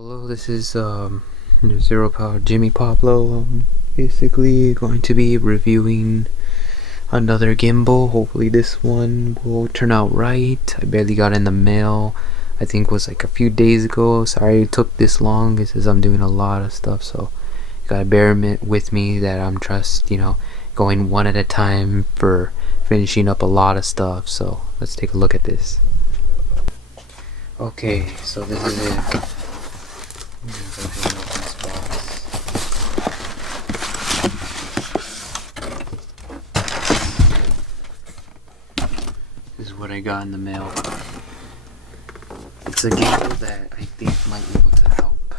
Hello, this is Zero Power Jimmy Pablo. Basically going to be reviewing another gimbal. Hopefully this one will turn out right. I barely got in the mail. I think it was like a few days ago. Sorry it took this long. It's just I'm doing a lot of stuff, so you gotta bear with me that I'm just going one at a time for finishing up a lot of stuff. So let's take a look at this. Okay, so this is it. Go ahead and open this box. This is what I got in the mail. It's a gimbal that I think might be able to help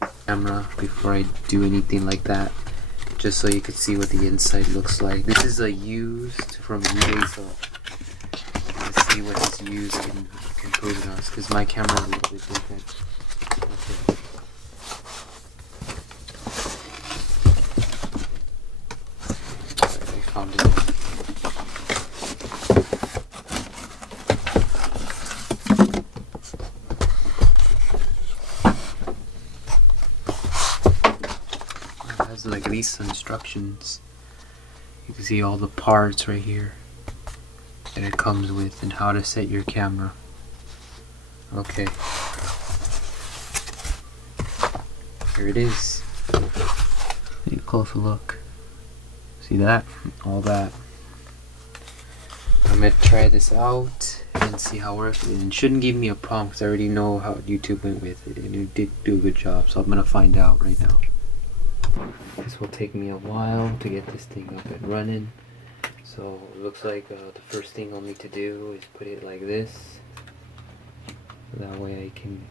light camera before I do anything like that. Just so you can see what the inside looks like. This is a used from eBay, so let's see what this used can prove to us, because my camera is a little bit different. Okay. I found it. It has like these instructions. You can see all the parts right here that it comes with and how to set your camera. Okay. Here it is. Take a closer look. See that? All that. I'm gonna try this out and see how it works. It shouldn't give me a problem because I already know how YouTube went with it, and it did do a good job. So I'm gonna find out right now. This will take me a while to get this thing up and running. So it looks like the first thing I'll need to do is put it like this. That way I can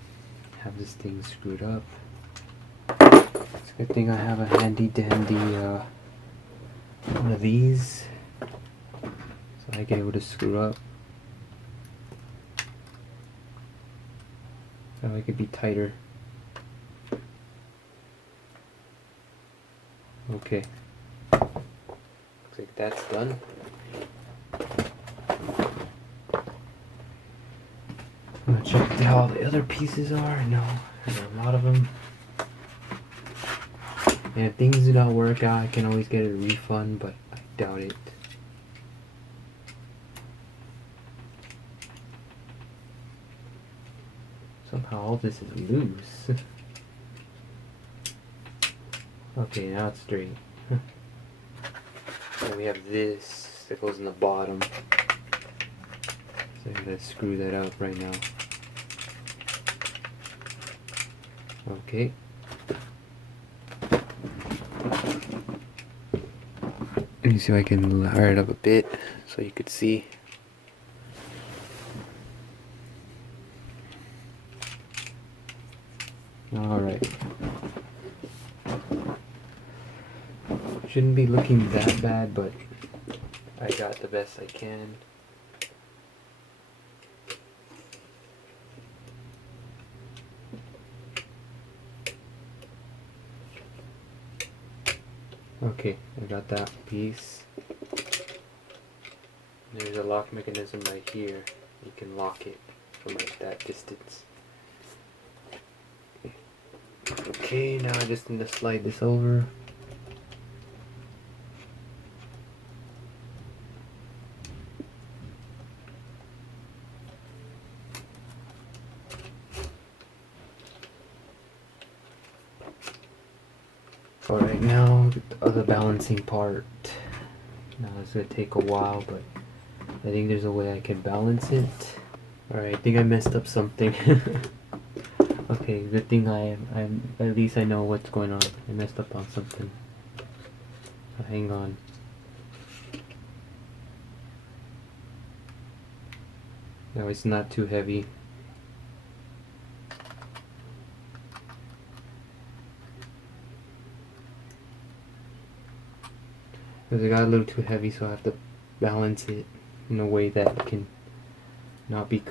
have this thing screwed up. It's a good thing I have a handy dandy one of these, so I can able to screw up. That way it could be tighter. Okay. Looks like that's done. I'm gonna check how all the other pieces are. I know there's a lot of them. And if things do not work out, I can always get a refund, but I doubt it. Somehow all this is loose. Okay, now it's straight. And we have this that goes in the bottom. So I'm gonna screw that up right now. Okay. Let me see if I can lower it up a bit so you could see. Alright. Shouldn't be looking that bad, but I got the best I can. Okay, I got that piece. There's a lock mechanism right here. You can lock it from like that distance. Okay, now I just need to slide this over. Alright, now the other balancing part. Now it's gonna take a while, but I think there's a way I can balance it. Alright, I think I messed up something. Okay, good thing I'm at least I know what's going on. I messed up on something. So hang on. Now it's not too heavy. Because it got a little too heavy, so I have to balance it in a way that it can not be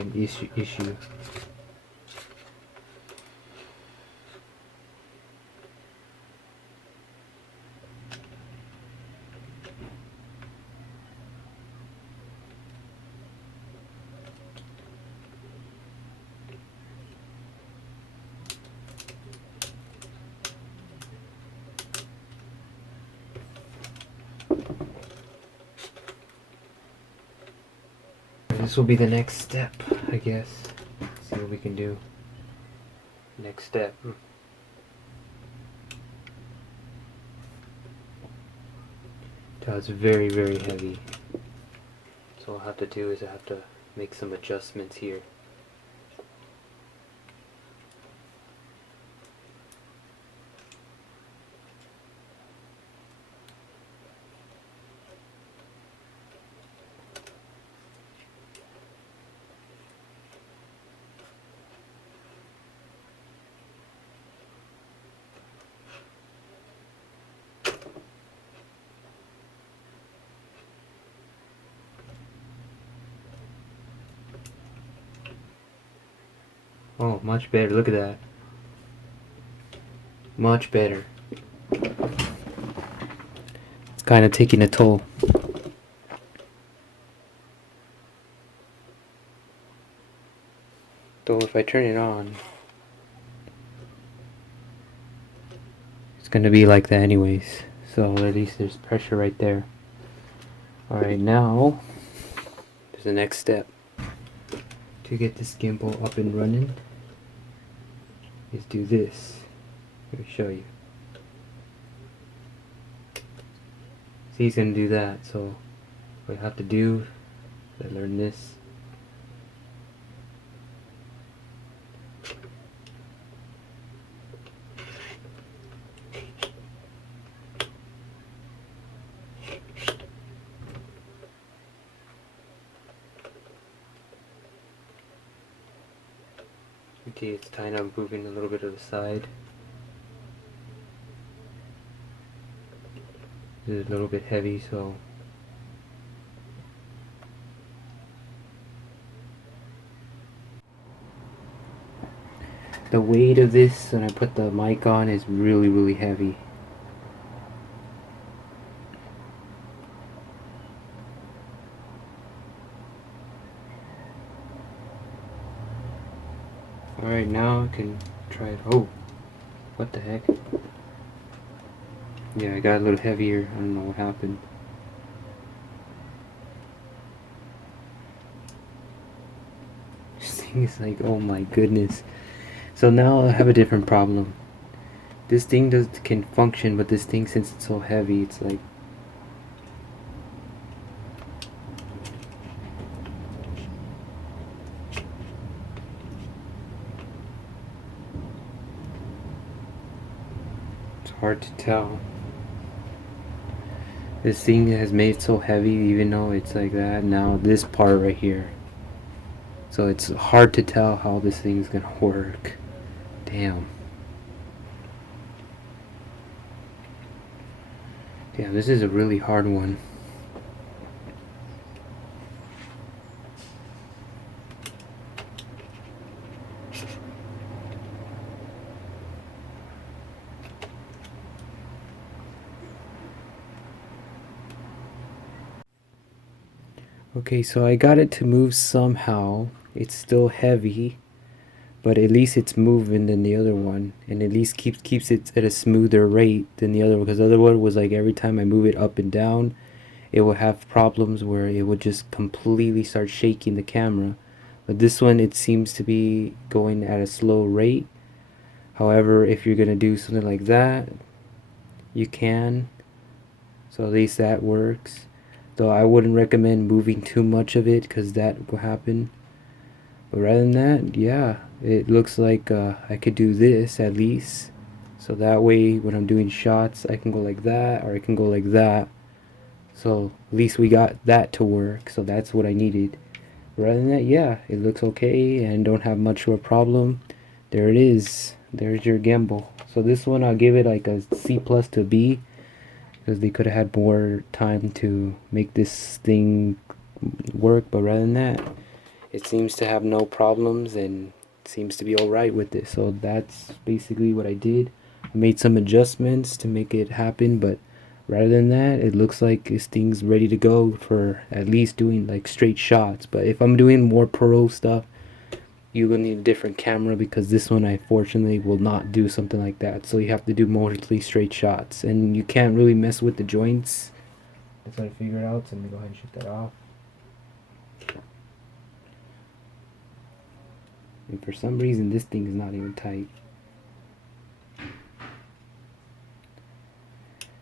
an issue. this will be the next step, I guess. See what we can do. Next step. So it's very, very heavy. So what I'll have to do is I have to make some adjustments here. Oh, much better. Look at that. Much better. It's kind of taking a toll. So if I turn it on, it's going to be like that anyways. So at least there's pressure right there. Alright, now there's the next step. To get this gimbal up and running is do this. Let me show you. See, he's gonna do that, so what I have to do is I learn this. Okay, it's kind of moving a little bit to the side. This is a little bit heavy, so the weight of this when I put the mic on is really, really heavy. Alright, now I can try it. Oh, what the heck? Yeah, I got a little heavier. I don't know what happened. This thing is like, oh my goodness. So now I have a different problem. This thing can function, but this thing, since it's so heavy, it's like it's hard to tell. This thing has made it so heavy, even though it's like that. Now this part right here, so it's hard to tell how this thing's gonna work. Damn. Damn, this is a really hard one. Okay, so I got it to move somehow. It's still heavy, but at least it's moving than the other one, and at least keeps it at a smoother rate than the other one, because the other one was like every time I move it up and down, it would have problems where it would just completely start shaking the camera. But this one, it seems to be going at a slow rate. However, if you're gonna do something like that, you can. So at least that works. Though I wouldn't recommend moving too much of it, because that will happen. But rather than that, yeah, it looks like I could do this at least. So that way when I'm doing shots, I can go like that, or I can go like that. So at least we got that to work. So that's what I needed. Rather than that, yeah, it looks okay and don't have much of a problem. There it is. There's your gimbal. So this one, I'll give it like a C+ to B, because they could have had more time to make this thing work. But rather than that, it seems to have no problems and seems to be alright with this. So that's basically what I did. I made some adjustments to make it happen, but rather than that, it looks like this thing's ready to go for at least doing like straight shots. But if I'm doing more pro stuff, you will need a different camera, because this one, I fortunately will not do something like that. So you have to do mostly straight shots, and you can't really mess with the joints. That's what I figured out. So let me go ahead and shut that off. And for some reason this thing is not even tight.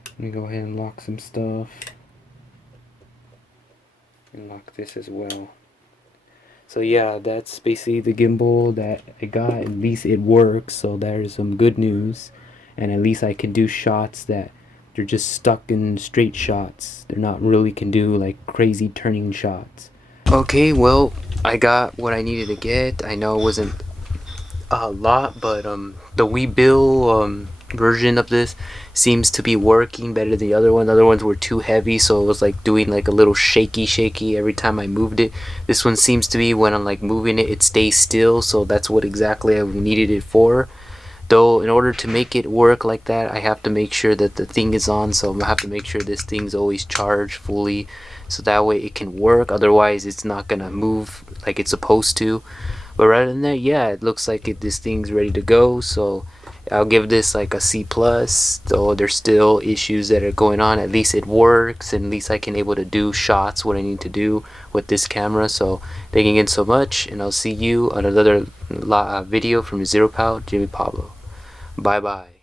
Let me go ahead and lock some stuff. And lock this as well. So yeah, that's basically the gimbal that I got. At least it works, so there's some good news. And at least I can do shots that they're just stuck in straight shots. They're not really can do like crazy turning shots. Okay, well, I got what I needed to get. I know it wasn't a lot, but the WeeBill version of this seems to be working better than the other one. The other ones were too heavy, so it was like doing like a little shaky every time I moved it. This one seems to be when I'm like moving it, it stays still, so that's what exactly I needed it for. Though in order to make it work like that, I have to make sure that the thing is on, so I'm gonna have to make sure this thing's always charged fully, so that way it can work. Otherwise it's not gonna move like it's supposed to. But rather than that, yeah, it looks like this thing's ready to go, so I'll give this like a C+. Though there's still issues that are going on, at least it works, and at least I can able to do shots what I need to do with this camera. So thank you again so much, and I'll see you on another video from Zero Pal Jimmy Pablo. Bye bye.